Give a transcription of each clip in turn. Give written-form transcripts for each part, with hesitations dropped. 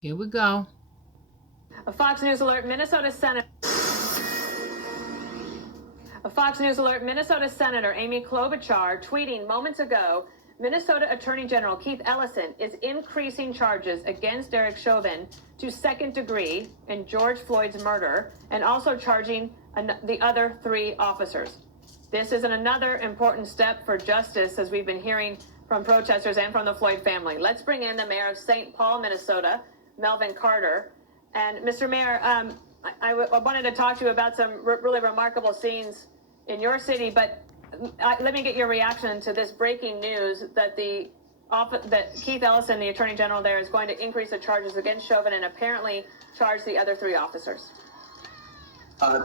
Here we go. A Fox News alert, Minnesota Senator. A Fox News alert, Minnesota Senator Amy Klobuchar tweeting moments ago, Minnesota Attorney General Keith Ellison is increasing charges against Derek Chauvin to second degree in George Floyd's murder and also charging the other 3 officers. This is another important step for justice, as we've been hearing from protesters and from the Floyd family. Let's bring in the mayor of St. Paul, Minnesota, Melvin Carter. And Mr. Mayor, I wanted to talk to you about some really remarkable scenes in your city, but let me get your reaction to this breaking news that that Keith Ellison, the Attorney General there, is going to increase the charges against Chauvin and apparently charge the other 3 officers.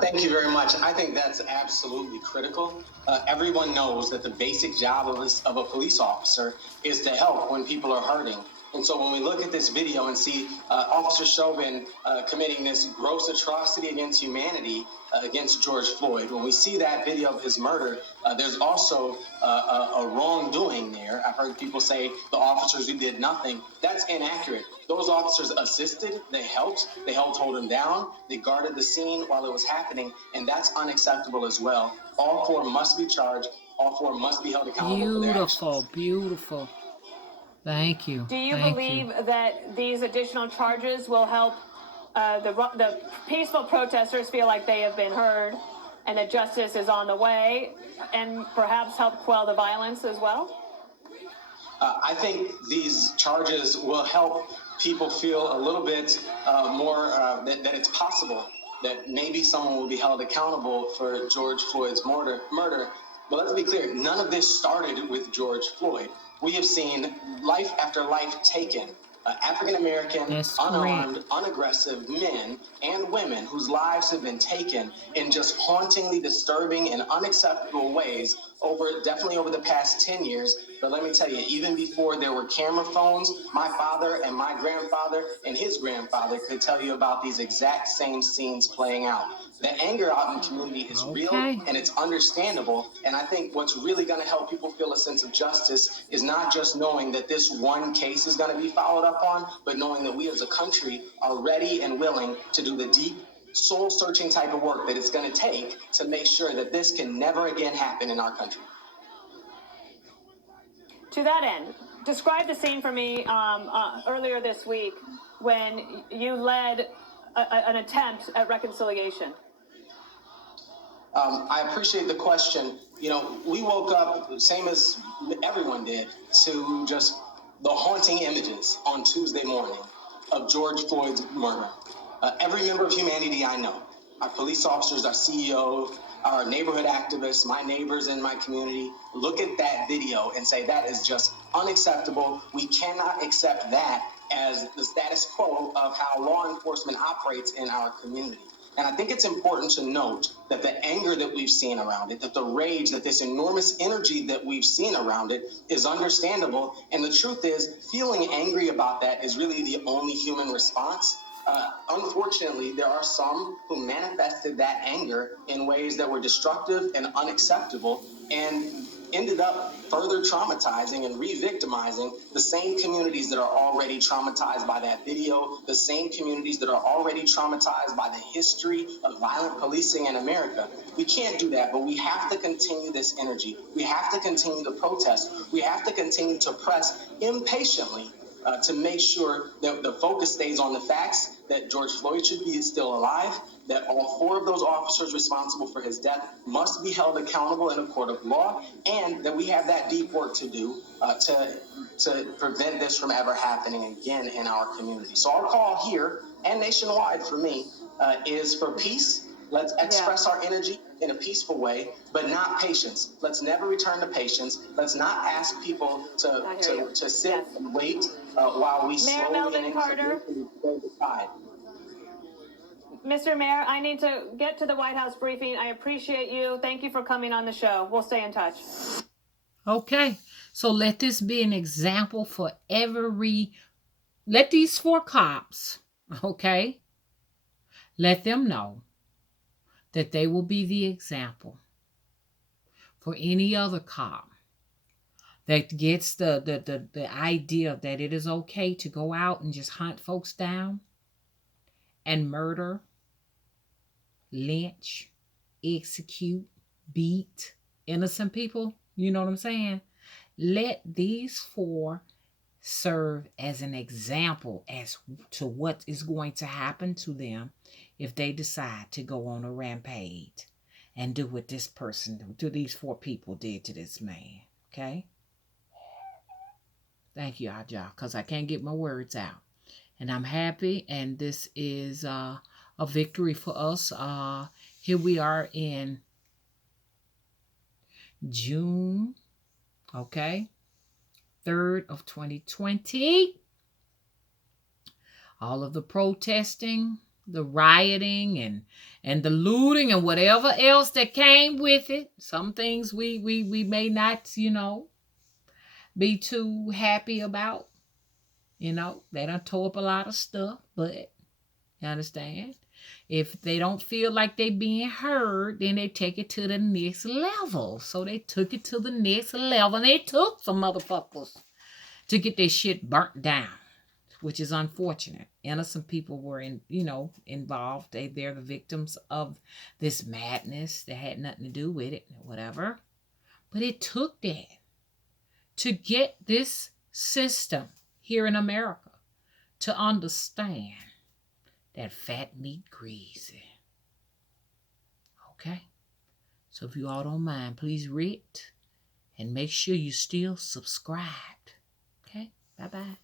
Thank you very much. I think that's absolutely critical. Everyone knows that the basic job of a police officer is to help when people are hurting. And so when we look at this video and see Officer Chauvin committing this gross atrocity against humanity, against George Floyd, when we see that video of his murder, there's also a wrongdoing there. I've heard people say the officers who did nothing. That's inaccurate. Those officers assisted, they helped hold him down, they guarded the scene while it was happening, and that's unacceptable as well. All 4 must be charged. All 4 must be held accountable for their actions. Beautiful. Thank you. Do you believe that these additional charges will help the peaceful protesters feel like they have been heard and that justice is on the way, and perhaps help quell the violence as well? I think these charges will help people feel a little bit more that it's possible that maybe someone will be held accountable for George Floyd's murder. But let's be clear, none of this started with George Floyd. We have seen life after life taken. African-American, unarmed, unaggressive men and women whose lives have been taken in just hauntingly disturbing and unacceptable ways definitely over the past 10 years. But let me tell you, even before there were camera phones, my father and my grandfather and his grandfather could tell you about these exact same scenes playing out. The anger out in the community is real and it's understandable. And I think what's really going to help people feel a sense of justice is not just knowing that this one case is going to be followed up on, but knowing that we as a country are ready and willing to do the deep, soul-searching type of work that it's going to take to make sure that this can never again happen in our country. To that end, describe the scene for me earlier this week when you led an attempt at reconciliation. I appreciate the question. You know, we woke up, same as everyone did, to just the haunting images on Tuesday morning of George Floyd's murder. Every member of humanity I know, our police officers, our CEO, our neighborhood activists, my neighbors in my community, look at that video and say that is just unacceptable. We cannot accept that as the status quo of how law enforcement operates in our community. And I think it's important to note that the anger that we've seen around it, that the rage, that this enormous energy that we've seen around it is understandable. And the truth is, feeling angry about that is really the only human response. Unfortunately, there are some who manifested that anger in ways that were destructive and unacceptable and ended up further traumatizing and re-victimizing the same communities that are already traumatized by that video, the same communities that are already traumatized by the history of violent policing in America. We can't do that, but we have to continue this energy. We have to continue to protest. We have to continue to press impatiently to make sure that the focus stays on the facts, that George Floyd should be still alive, that all 4 of those officers responsible for his death must be held accountable in a court of law, and that we have that deep work to do to prevent this from ever happening again in our community. So our call here and nationwide for me is for peace. Let's express our energy in a peaceful way, but not patience. Let's never return to patience. Let's not ask people to sit and wait while we Mayor slowly Melvin and Carter. decide. Mr. Mayor, I need to get to the White House briefing. I appreciate you. Thank you for coming on the show. We'll stay in touch. Okay, so let this be an example for let these 4 cops, okay, let them know that they will be the example for any other cop that gets the idea that it is okay to go out and just hunt folks down and murder, lynch, execute, beat innocent people. You know what I'm saying? Let these four serve as an example as to what is going to happen to them if they decide to go on a rampage and do what this person, to these four people did to this man. Okay? Thank you, y'all, because I can't get my words out. And I'm happy, and this is a victory for us. Here we are in June, okay, 3rd of 2020. All of the protesting, the rioting, and the looting, and whatever else that came with it. Some things we may not, be too happy about. They done tore up a lot of stuff, but you understand? If they don't feel like they being heard, then they take it to the next level. So they took it to the next level, and they took some motherfuckers to get their shit burnt down, which is unfortunate. Innocent people were involved. They're the victims of this madness. They had nothing to do with it, whatever. But it took that to get this system here in America to understand that fat meat greasy. Okay? So if you all don't mind, please rate and make sure you still subscribed. Okay? Bye-bye.